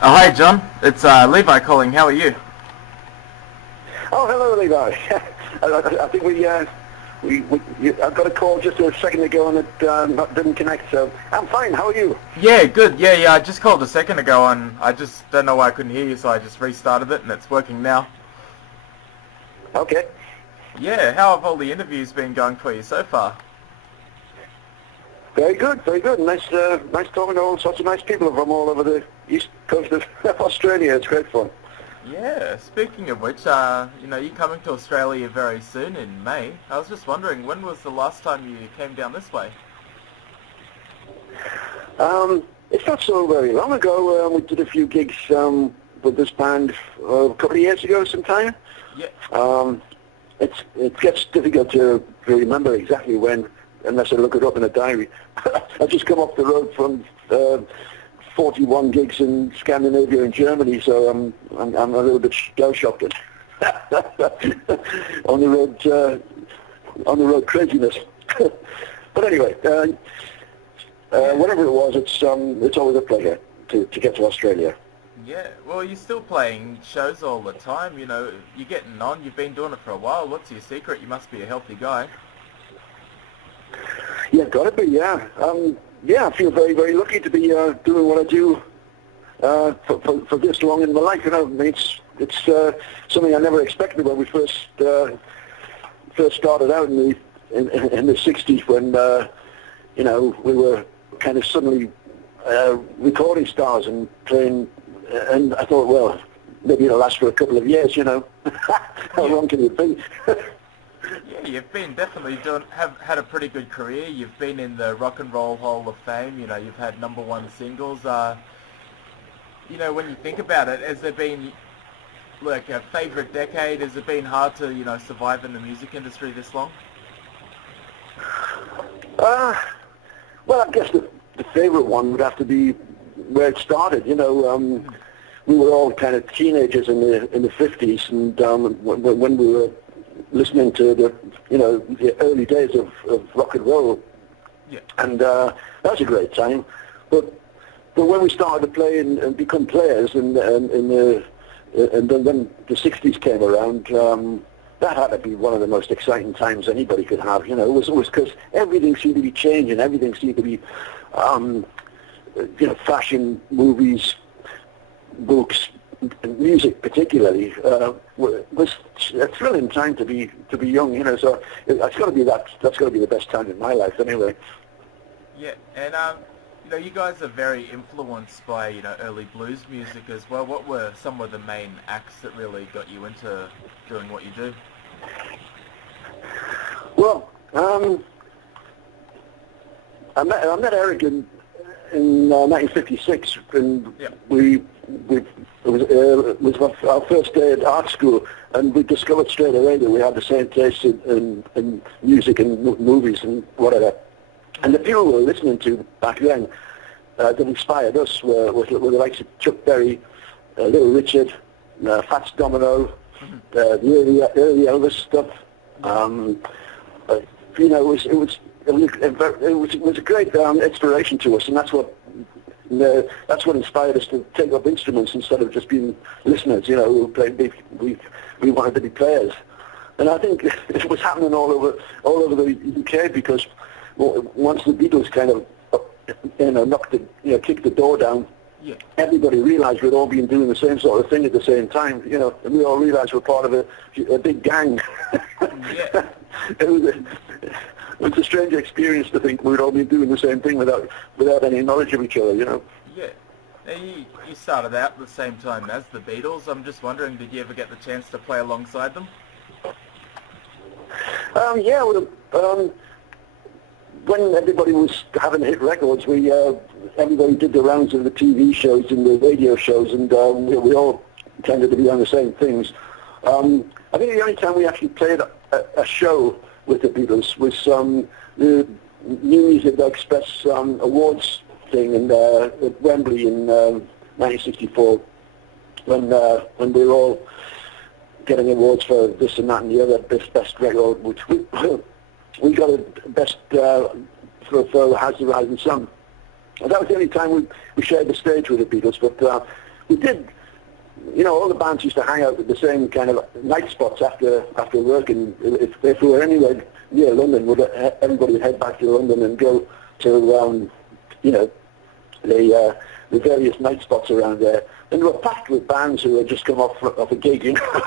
Hi, John. It's Levi calling. How are you? Oh, hello, Levi. I think I got a call just a second ago and it didn't connect, so I'm fine. How are you? Yeah, good. Yeah. I just called a second ago and I just don't know why I couldn't hear you, so I just restarted it and it's working now. Okay. Yeah, how have all the interviews been going for you so far? Very good, very good. Nice talking to all sorts of nice people from all over the east coast of Australia. It's great fun. Yeah, speaking of which, you're coming to Australia very soon in May. I was just wondering, when was the last time you came down this way? It's not so very long ago. We did a few gigs with this band a couple of years ago sometime. Yeah. It gets difficult to remember exactly when, unless I look it up in a diary. I've just come off the road from 41 gigs in Scandinavia and Germany, so I'm a little bit shell shocked on the road craziness. But anyway, whatever it was, it's always a pleasure to get to Australia. Yeah, well, you're still playing shows all the time, you're getting on, you've been doing it for a while. What's your secret? You must be a healthy guy. Yeah, gotta be. Yeah, I feel very, very lucky to be doing what I do for this long in my life. I mean, it's something I never expected when we first started out in the '60s, when we were kind of suddenly recording stars and playing. And I thought, well, maybe it'll last for a couple of years. How long can it be? Yeah, you've been definitely have had a pretty good career. You've been in the Rock and Roll Hall of Fame. You've had #1 singles. When you think about it, has there been like a favourite decade? Has it been hard to survive in the music industry this long? Well, I guess the favourite one would have to be where it started. We were all kind of teenagers in the '50s, and when we were listening to the early days of rock and roll, yeah, and that was a great time. But when we started to play and become players, and then when the '60s came around, that had to be one of the most exciting times anybody could have. It was because everything seemed to be changing. Everything seemed to be, fashion, movies, books, music particularly, was a thrilling time to be young. So it's got to be that's got to be the best time in my life anyway. Yeah, and you guys are very influenced by early blues music as well. What were some of the main acts that really got you into doing what you do? Well, I met Eric in 1956, and Yeah. it was our first day at art school, and we discovered straight away that we had the same taste in music and movies and whatever. And the people we were listening to back then that inspired us were the likes of Chuck Berry, Little Richard, Fats Domino, the early Elvis stuff. It was a great inspiration to us, and that's what inspired us to take up instruments instead of just being listeners. We wanted to be players, and I think it was happening all over the UK, because once the Beatles kind of kicked the door down, Yeah. everybody realised we'd all been doing the same sort of thing at the same time. And we all realised we're part of a big gang. Yeah. It was a strange experience to think we'd all been doing the same thing without any knowledge of each other. Yeah. Now, you started out at the same time as the Beatles. I'm just wondering, did you ever get the chance to play alongside them? Yeah. When everybody was having hit records, everybody did the rounds of the TV shows and the radio shows, and we all tended to be on the same things. I think the only time we actually played a show with the Beatles was the New Music Express awards thing at Wembley in 1964, when we were all getting awards for this and that and the other, best record, which we got a best for Has the Rising Sun. And that was the only time we shared the stage with the Beatles, but we did. You know, all the bands used to hang out at the same kind of night spots after work, and if we were anywhere near London, everybody would head back to London and go to, you know, the various night spots around there. And we were packed with bands who had just come off a gig, you know.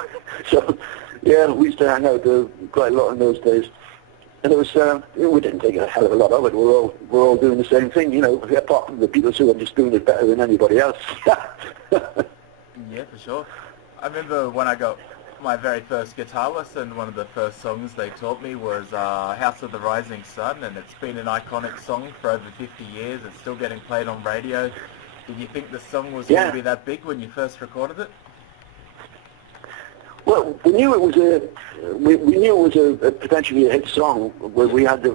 So, yeah, we used to hang out quite a lot in those days. And it was, we didn't take a hell of a lot of it. We're all doing the same thing, you know, apart from the Beatles who are just doing it better than anybody else. Yeah, for sure. I remember when I got my very first guitar lesson, one of the first songs they taught me was House of the Rising Sun, and it's been an iconic song for over 50 years. It's still getting played on radio. Did you think the song was going to be that big when you first recorded it? Well, we knew it was a potentially a hit song. Where we had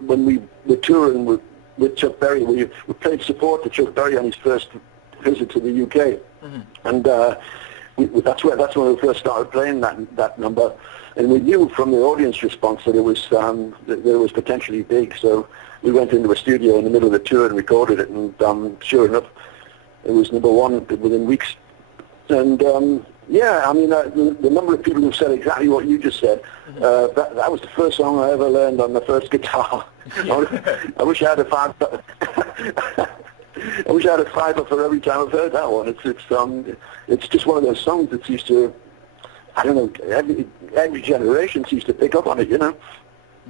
when we were touring with Chuck Berry, we played support to Chuck Berry on his first visit to the UK, and that's when we first started playing that number, and we knew from the audience response that it was potentially big. So we went into a studio in the middle of the tour and recorded it, and sure enough, it was number one within weeks. And yeah, I mean, the number of people who said exactly what you just said, that was the first song I ever learned on the first guitar. I wish I had a five. I wish I had a fiver for every time I've heard that one. It's just one of those songs that seems to, I don't know, every generation seems to pick up on it, you know.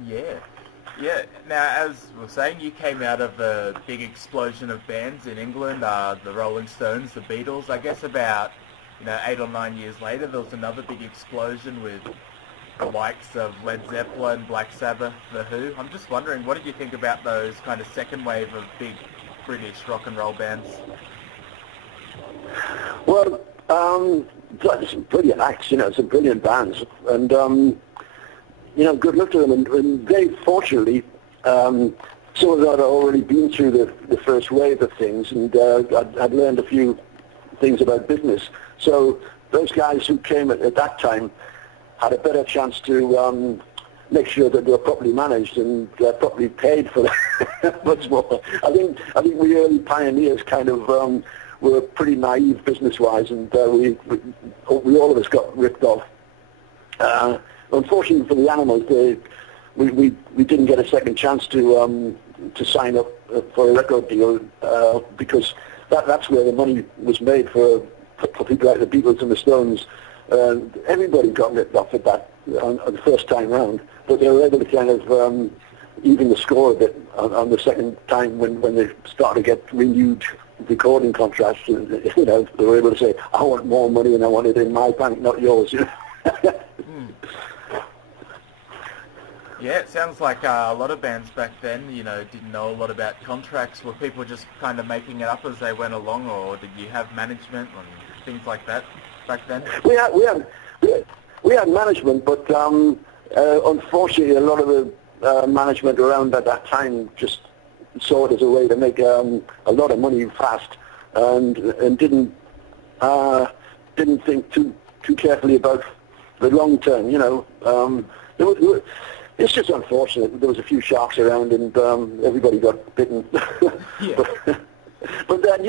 Yeah. Yeah. Now, as we were saying, you came out of a big explosion of bands in England, the Rolling Stones, the Beatles. I guess about 8 or 9 years later, there was another big explosion with the likes of Led Zeppelin, Black Sabbath, The Who. I'm just wondering, what did you think about those kind of second wave of big British rock and roll bands? Well, some brilliant acts, some brilliant bands, and good luck to them. And they, fortunately, some of that had already been through the first wave of things, and I'd learned a few things about business. So those guys who came at that time had a better chance to make sure that they were properly managed and properly paid for that. Much more. I think we early pioneers kind of were pretty naive business-wise, and we all of us got ripped off. Unfortunately for the Animals, we didn't get a second chance to sign up for a record deal because that's where the money was made for people like the Beatles and the Stones. Everybody got ripped off at that on the first time round, but they were able to kind of even the score a bit on the second time when they started to get renewed recording contracts. And, they were able to say, "I want more money and I want it in my bank, not yours." Yeah, it sounds like a lot of bands back then, didn't know a lot about contracts. Were people just kind of making it up as they went along, or did you have management and things like that back then? We had management, but unfortunately, a lot of the management around at that time just saw it as a way to make a lot of money fast, and didn't think too carefully about the long term. It's just unfortunate. There was a few sharks around, and everybody got bitten. Yeah. but then,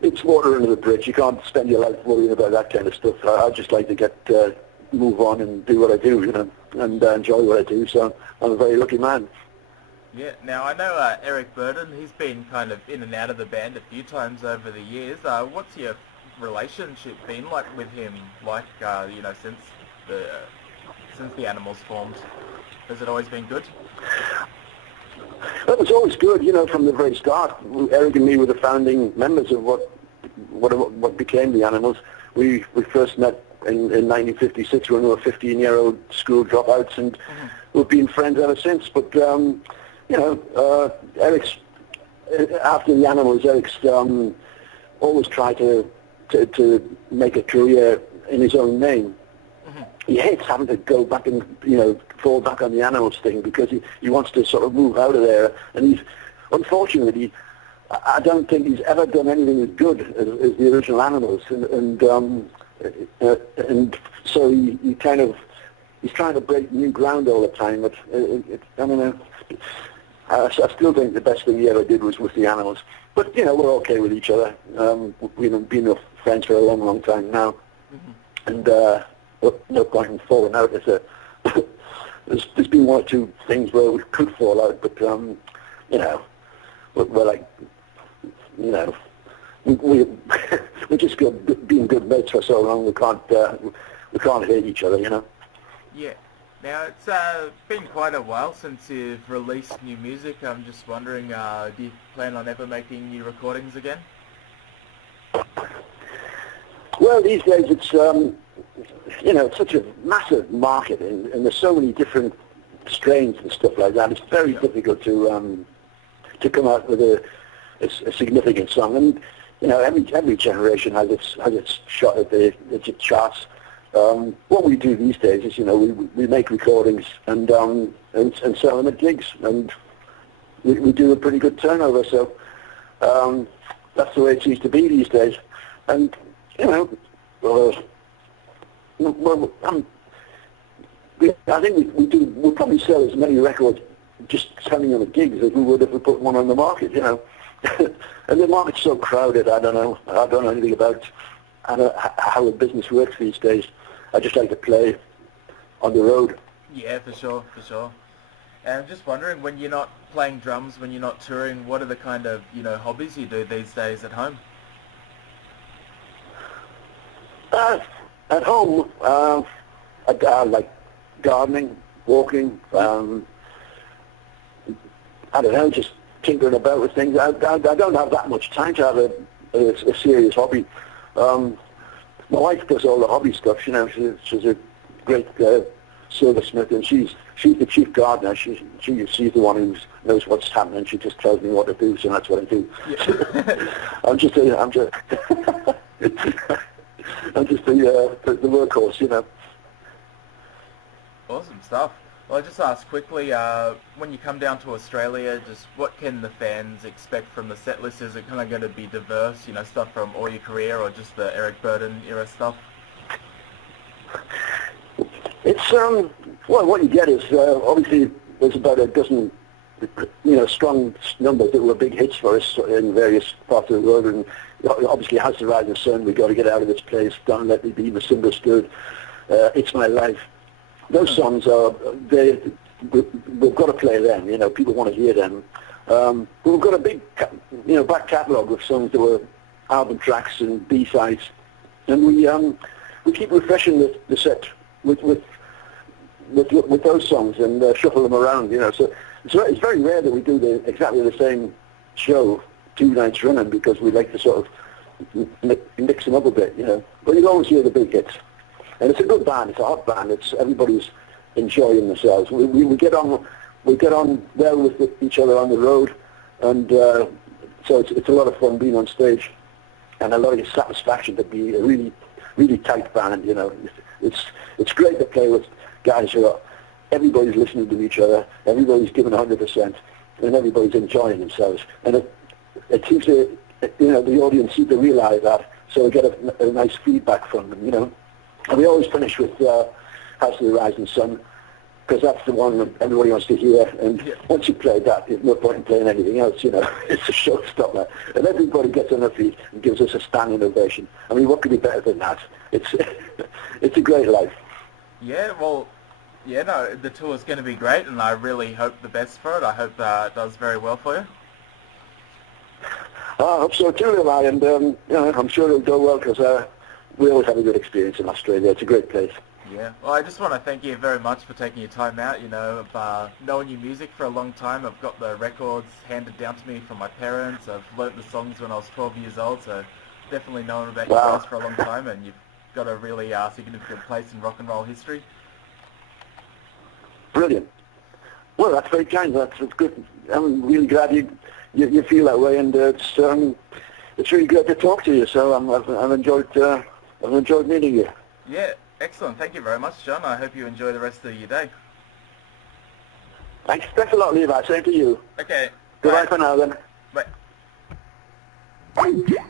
it's water under the bridge. You can't spend your life worrying about that kind of stuff. I just like to move on and do what I do, and enjoy what I do. So I'm a very lucky man. Yeah. Now, I know Eric Burdon, he's been kind of in and out of the band a few times over the years. What's your relationship been like with him, since the Animals formed? Has it always been good? It was always good, from the very start. Eric and me were the founding members of what became the Animals. We first met in 1956 when we were 15-year-old school dropouts, and we've been friends ever since. But Eric's after the Animals, Eric's always tried to make a career in his own name. He hates having to go back and fall back on the Animals thing because he wants to sort of move out of there, and unfortunately I don't think he's ever done anything as good as the original Animals, and so he's trying to break new ground all the time. I still think the best thing he ever did was with the Animals. But, you know, we're okay with each other. We've been friends for a long, long time now. And no point in falling out. There's been one or two things where we could fall out, but, you know, we're like, you know, we just being good mates for so long, we can't hate each other, you know. Yeah. Now, it's been quite a while since you've released new music. I'm just wondering, do you plan on ever making new recordings again? Well, these days it's, you know, it's such a massive market, and there's so many different strains and stuff like that. It's very difficult to come out with a significant song. And, you know, every generation has its shot at the charts. What we do these days is, you know, we make recordings and sell them at gigs, and we do a pretty good turnover. So that's the way it seems to be these days. And, you know, I think we'll probably sell as many records just selling them at gigs as we would if we put one on the market, you know. And the market's so crowded, I don't know anything about how the business works these days. I just like to play on the road. Yeah, for sure. And I'm just wondering, when you're not playing drums, when you're not touring, what are the kind of, you know, hobbies you do these days at home? At home, I like gardening, walking, I don't know, just tinkering about with things. I don't have that much time to have a serious hobby. My wife does all the hobby stuff, you know. She's a great silversmith, and she's the chief gardener. She's the one who knows what's happening. She just tells me what to do, so that's what I do. Yeah. I'm just the workhorse, you know. Awesome stuff. Well, I just asked quickly, when you come down to Australia, just what can the fans expect from the set list? Is it kind of going to be diverse, you know, stuff from all your career, or just the Eric Burdon era stuff? It's, well, what you get is, obviously, there's about a dozen, you know, strong numbers that were big hits for us in various parts of the world, and obviously Has the Rising Sun, We've Got to Get Out of This Place, Don't Let Me Be Misunderstood, It's My Life. Those songs we've got to play them, you know, people want to hear them. But we've got a big, you know, back catalogue of songs that were album tracks and B-sides, and we keep refreshing the set with those songs and shuffle them around, you know. So it's very rare that we do exactly the same show 2 nights running, because we like to sort of mix them up a bit, you know. But you always hear the big hits. And it's a good band. It's a hot band. Everybody's enjoying themselves. We get on well with each other on the road, and so it's a lot of fun being on stage, and a lot of satisfaction to be a really, really tight band. You know, it's great to play with guys who are, everybody's listening to each other, everybody's giving 100%, and everybody's enjoying themselves. And it seems to, you know, the audience seem to realise that, so we get a nice feedback from them. You know. And we always finish with House of the Rising Sun, because that's the one that everybody wants to hear. And once you play that, there's no point in playing anything else, you know. It's a showstopper. And everybody gets on their feet and gives us a standing ovation. I mean, what could be better than that? It's a great life. Yeah, well, yeah, no, the tour is going to be great, and I really hope the best for it. I hope it does very well for you. I hope so too, and you know, I'm sure it'll go well, because we always have a good experience in Australia. It's a great place. Yeah. Well, I just want to thank you very much for taking your time out. You know, I've known your music for a long time. I've got the records handed down to me from my parents. I've learnt the songs when I was 12 years old, so definitely known about you guys for a long time, and you've got a really significant place in rock and roll history. Brilliant. Well, that's very kind. That's good. I'm really glad you feel that way, and it's really good to talk to you. So I've enjoyed meeting you. Yeah, excellent. Thank you very much, John. I hope you enjoy the rest of your day. Thanks a lot, Levi. Same to you. Okay. Goodbye for now, then. Bye.